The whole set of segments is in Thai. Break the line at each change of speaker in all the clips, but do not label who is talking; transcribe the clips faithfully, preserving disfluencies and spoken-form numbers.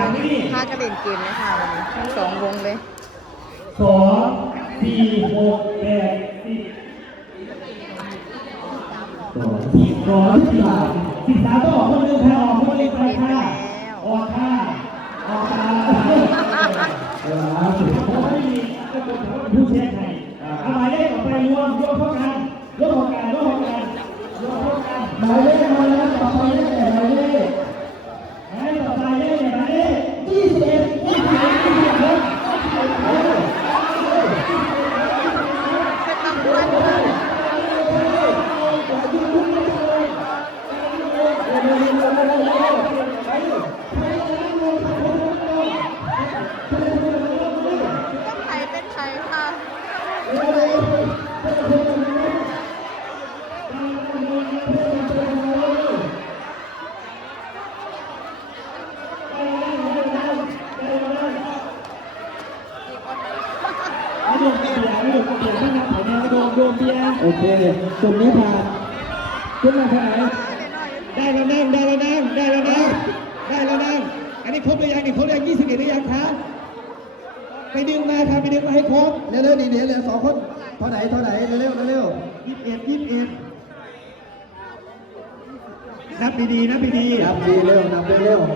พากระเด็นเกมเลยค่ะวันนี้ทั้งสองวงเลย
สองสี่หกแปดสิบสิบสองสิบสามสิบสามต้องออกคนเดียวค่ะออกคนเดียวไปค่ะออกค่ะออกค่ะเออเพราะไม่มีผู้เชี่ยวชาญอะไรได้ออกไปรวมรวมเข้ากันรวมเข้ากันรวมเข้ากันรวมเข้ากันหมายเลขมาแล้วต่อไปเลขหมายเลขหมายเลขต่อไปเลขหมายเลขยี่สิบเอ็ดยี่สิบเอ็ดยี่สิบเอ็ด
ใครเป็นใครค่ะ
โอเคตรงนี้ผ่านขึ้นมาเท่าไหร่ได้แล้วนั่งได้แล้วนั่งได้แล้วนั่งได้แล้วนั่งอันนี้ครบหรือยังนี่ครบหรือยังยี่สิบเอ็ดหรือยังคะไปดึงมาครับไปดึงมาให้ครบเร็วๆนี่เดี๋ยวเหลือสองคนเท่าไหร่เท่าไหร่เร็วๆเร็วๆยี่สิบเอ็ดยี่สิบเอ็ดนับดีๆนับดีๆนับดีเร็วนับเร็ว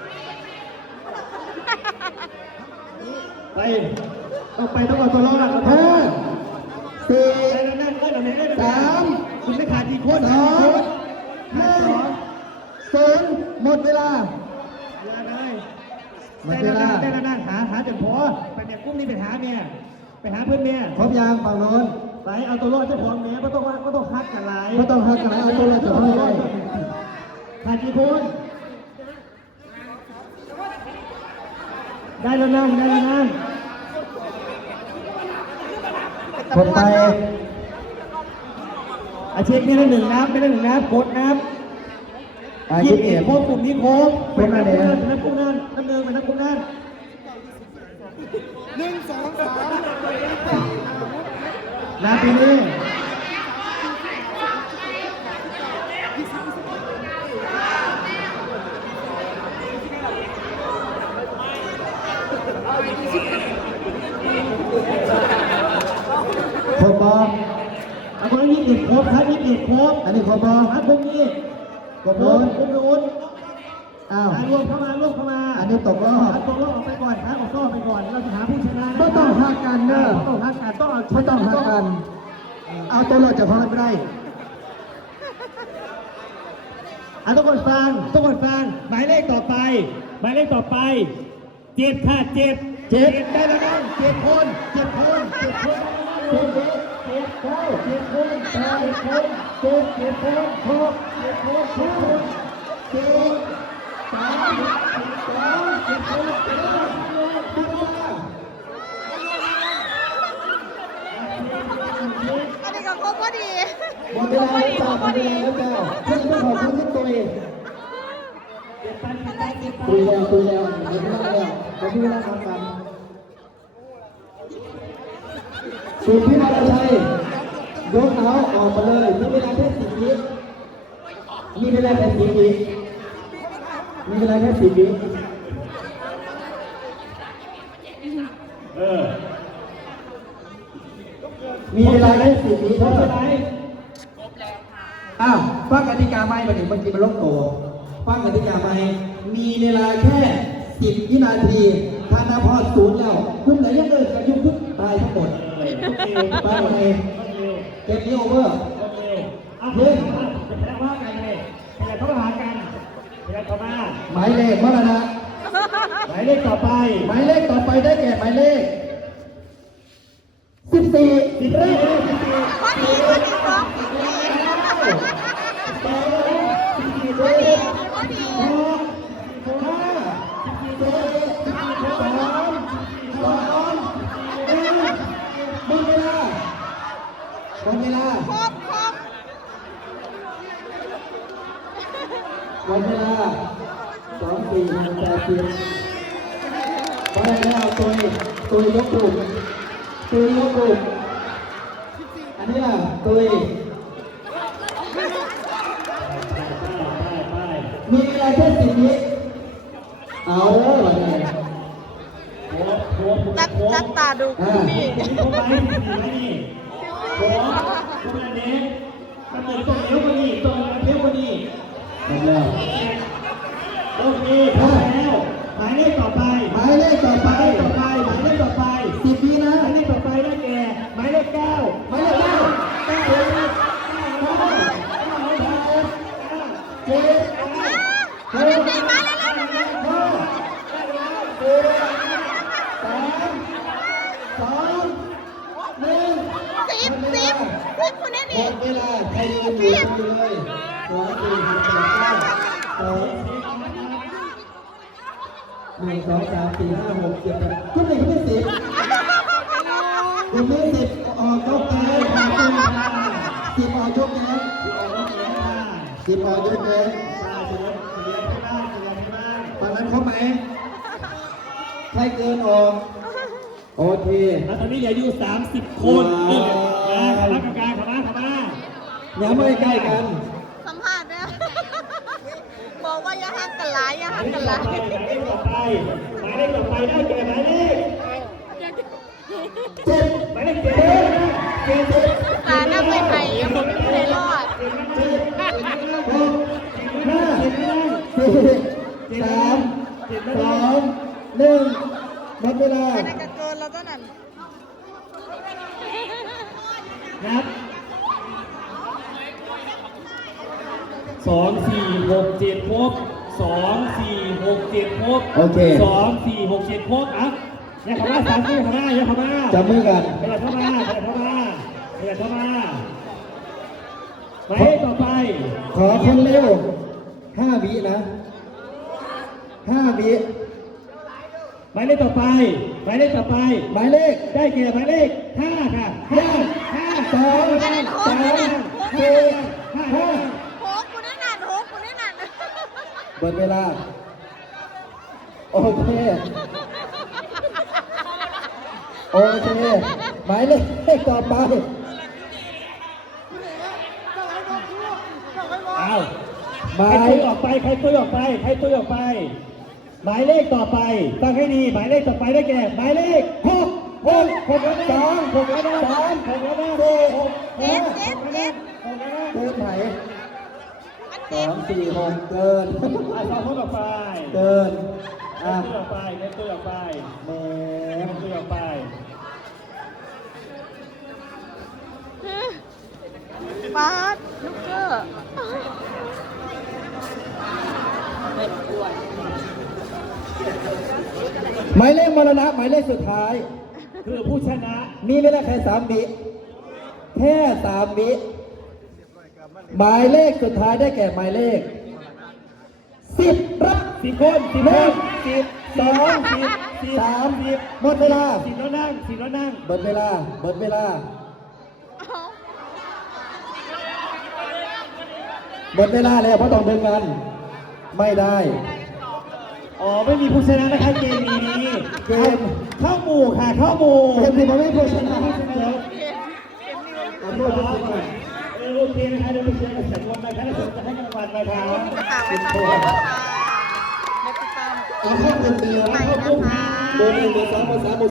ไปต้องไปต้องเอาตัวรอดนะห้าสี่สามคุณไม่ขาดกี่คนสองหนึ่งศูนย์หมดเวลาเวลาได้หมดเวลาได้แล้วนั่งหาหาจนพอไปเนี่ยกุ้งนี่ไปหาเมียไปหาเพื่อนเมียครบยางฝั่งโน้นไปเอาตัวรอดเจ้าของเมียก็ต้องว่าก็ต้องฮักกันหลายก็ต้องฮักกันหลายเอาตัวรอดเจ้าของได้ขาดกี่คนได้แล้วนั่งได้แล้วนั่งคนไปอาชีพนี้ได้หนึ่งนับไม่ได้หนึ่งนับกดนับยี่สิบเอ็ดโค้งกลุ่มนี้โค้งเป็นนักกุ้งนั่นเป็นนักกุ้งนั่นน้ำเนืองเป็นนักกุ้งนั่นหนึ่งสองสามนาทีนี้ครบบอลอันนี้ยี่สิบครบครับยี่สิบครบอันนี้ครบบอลครับพวกนี้ครบนู้นครบนู้นอ้าวรวมเข้ามารวมเข้ามาอันนี้ตกรอบตกรอบออกไปก่อนครับออกรอบไปก่อนเราจะหาผู้ชนะไม่ต้องหักกันเนอะไม่ต้องหักกันต้องไม่ต้องหักกันเอาตัวเราจะพอไม่ได้อ่ะทุกคนฟังทุกคนฟังหมายเลขต่อไปหมายเลขต่อไปเจ็ดค่ะเจ็ดเจ็ดได้แล้วนะเจ็ดคนเจ็ดคนเจ็ดคนเจ็ดเจ็ดเก้าเจ็ดคนแปดคนเจ็ดเจ็ดคนหกเจ็ดคนหกคนเจ็ดสามเจ็ดสองเจ็ดคนเจ็ดคน
อันนี้ก็ครบพอดี
หมดเวลาแล้วจ้าหมดเวลาแล้วจ้าเพื่อนไม่ขอคุณที่ตัวเองคุยแล้วคุยแล้วเดี๋ยวไม่ได้แล้วเดี๋ยวพี่เวลาทำกันสุพี่นาชัยยกเท้าออกมาเลยมีเวลาแค่สิบวิมีเวลาแค่สิบวิมีเวลาแค่สิบวิเออมีเวลาแค่สิบวิเท่าไหร่อ้าวฟังกติกาใหม่มาถึงเมื่อกี้มันลบโตฟังกติกาใหม่มีเวลาแค่สิบวินาทีถ้านับพอศูนย์แล้วคุณไหนยังเดินกันยุ่งทุกตายทั้งหมดไปเลยเก็บนี้โอเวอร์เฮ้ยแพ้ว่ากันเลยแพ้เข้าหากันแพ้เข้ามาหมายเลขเมื่อไรนะหมายเลขต่อไปหมายเลขต่อไปได้แก่หมายเลขสิบสี่สิบสี่สิบสี่
พอดีพอดีสองสิบสี่พอดีพอดี
ห้าสิบสี่สามสองหนึ่งหมดเวลาหมดเวลา
ครบครบ
หมดเวลาสองสี่หกแปดสิบพอแล้วตัวตัวยกกลุ่มตัวยกกลุ่มอันนี้ล่ะตัวมีเวลาแค่สิบวิเอาเลย
โอ้โห
จับจับตาดูคุณพี่
นี่เขาไปนี่นี่โอ้โหคุณอันนี้มันเหมือนตัวเลี้ยวมานี่ตัวเลี้ยวมานี่
หมดแล้ว
โอเคพอแล้วหมายเลขต่อไป
หมายเลขต่อ
ห
ไป
มายเลขต่อไปหมายเลขต่อไป
สิบปีนะ
หมายเลขต่อไปได้แก่หมายเลขเก้า
หมายเลขเก้า
เก้าเลยนะเก้าเลยนะเก้าเลยนะเจ็ด
เอาเด็กๆมาแล้วแล้วแล้ว
ห้าสี่สามสองหนึ่ง
สิบสิบสิบคนนี้
หม
นี่
ดเวลาใครยืนอยู่ยืนเลยสองสี่หกเจ็ดเก้าสองหนึ่งสองสามสี่ห้าหกเจ็ดแปดคุณหนึ่งคุณสิบคุณไม่สิบออกยกแขนขาดตัวสิบออกยกแขนสิบออกยกแขนตอนนั้นเขาไหมใครเกินออกโอเค
แล้วตอนนี้เหลืออยู่สามสิบคนเออนะขมากลางขมาขมา
อย่าไม่ใกล้กัน
สัมภาษณ์เนี่ยบอกว่าอย่าห่างกันหลายอย่าห่างกันหลาย
หมายเลขต่อไปหมายเลขต่อไปได้แก่หมายเลข
เจ็ด
หมายเลขเจ็ดเจ็ดเจ็ด
ตาหน้าไปไทยยังผมไม่ได้รอด
หกห้าสี่สามสองหนึ่งหมดเวลา
อันนั้นก็เกินแล้วต้นนั้น
นับสองสี่หกเจ็ดครบสองสี่หกเจ็ดครบ
โอเค
สองสี่หกเจ็ดครบอ่ะอย่าเข้ามาสามสี่เข้ามาอย่าเข้ามา
จับมือกัน
อย่าเข้ามาอย่าเข้ามาอย่าเข้ามาหมายเลขต่อไป
ขอคนเร็วห้าวินะห้าวิ
หมายเลขต่อไปหมายเลขต่อไป
หมายเลข
ได้แก่หมายเลขห้าค่ะห้าห้า
สอง
อันนั้นโห
สาม
นั่น
สี่ห้า
โหกูนั่นน่ะโหกูนั่นน่ะ
หมดเวลา โอเค โอเค หมายเลขต่อไป
อ้าว
ห
ใคร
มาย
ตุยออกไปใครตุยออกไปใครตุยออกไป หมายเลขต่อไปฟังให้ดีหมายเลขต่อไปได้แก่หมายเลขหกหกหกแล้วนะ
สอง
หกแล้วนะ
สาม
หกแล้วนะ
สี่
หก
เจ็ดเจ็ดเจ็ด
หกแล้วนะ
เกินไหน
อัน
ส
เจ็
อ
ด
งสี่หกเกิน
อ่ะสองคนออกไป
เกิน
เล่
อ่ะ
นตุยออกไปเล่นตุยออกไป
แหม
เล่นตุยออกไป
ปาดลูกเกอร์
หมายเลขมรณะหมายเลขสุดท้าย
คือผู้ชนะ
มีเวลาแค่สามวิแค่สามวิหมายเลขสุดท้ายได้แก่หมายเลขสิบรับ
สิบคนสิบ
ห
ค
นึ่
น
ง
สิบ
สอง
สิบสิบ
สาม
สิบ
หมดเวลา
สิบแล้วนั่งสิบแล้วนั่ง
หมดเวลาหมดเวลาหมดเวลาแล้วเพราะต้องเดินกัน ไม่ได้
อ๋อไม่มีผู้ชนะนะคะเกมนี้
เกม
เข้าหมู่ค่ะเข้าหมู่
เกมที่มันไม่ผู้ชนะ
เดี๋ยว
ขอโทษทุกคนหน่อย
เออโอเคนะคะเดี๋ยวไปเชียร์กันเสร็จวันนะคะแล้วผมจะให้รางวัลนะคะ
จะฝากไว้ตามนี้นะคะในติดตาม
เอาข้อมูลเดียว
ใหม่นะคะ
เบอร์หนึ่งเบอร์สองเบอร์สามเบอร์